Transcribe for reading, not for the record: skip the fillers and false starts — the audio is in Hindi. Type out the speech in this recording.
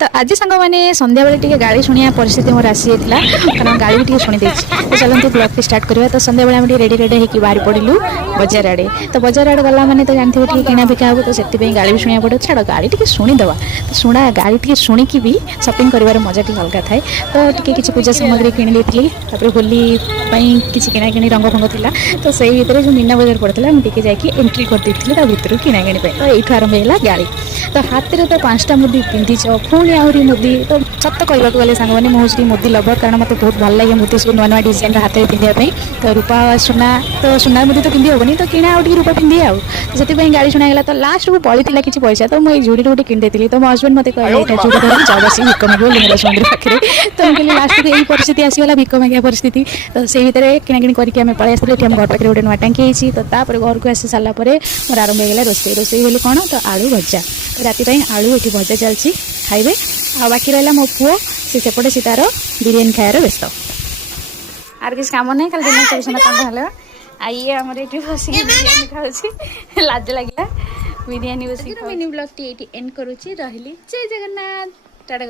तो आज सांग मैंने संध्या बेले टी गाड़ी शुणा परिस्थिति मोर आसी जाता कारण गाड़ी भी शुणी दे तो चलते ब्लॉग की स्टार्ट करवा। तो संध्या बेले आम रेडी रेडी होकर बाहर पड़ू बजार आड़े। तो बजार आड़े गला मैंने तो जानते थे किना बिका हम तो से गाड़ी भी शुणा पड़े छाड़ गाड़ी टी शुणीदे तो शुणा गाड़ी टी शुणिकी भी सपिंग कर मजा टी अलग थाए। तो टी पूजा सामग्री किणी देती होली किसी किना कि रंग फंग था तो से भितर जो मीना बजार पड़ता मुझे जाकि एंट्री कर देती भितर किना कि तो ये आरंभ है गाड़ी। तो हाथ में तो 5टा मुदी पिंधिच पुणी आहरी मुदी तो सत कहवाक गले सांग मैंने मुझे मुदी लवर कारण मतलब बहुत भल लगे मुदी सब नुआ नुआ डिजाइन हाथ में पिंधापी। तो रूपा सुना तो सुना मुदी तो पिंधि हेनी तो किना आउट रूपा पिंधि आउ तो से गाड़ी शुणागला। तो लास्ट को पड़ी किसी पैसा तो मुझे जुड़ी गोटे किनी तो मो हजबैंड मत कहले जुड़ी धर जा बस भिक मांग लिंगराज मंदिर पाखे। तो मुझे लास्ट को यही परिस्थिति आसीगला भिक मांगिया परिस्थिति। तो से भितर किणाकिणी करके आम पलि आसते आम घर पाखे गोटे नुआ टांकी होती। तो तापर घर को आसी सारा मोर आरंभ होगा रोसे रोसे बोली कौन तो आलू भजा राति आलू ये भजा चलती खाइबे। आ बाकी रहा मो पुओ सेपटे सी तार बिरियानी खायार व्यस्त आर किसी काम नहीं खाली दिन सब सुना काम है। आइए आम ये बस बिरियानी खाऊँ लाज लगे बिरियानी बस मिनी ब्लॉग टी एंड करुच्ची रही जय जगन्नाथ टाटा।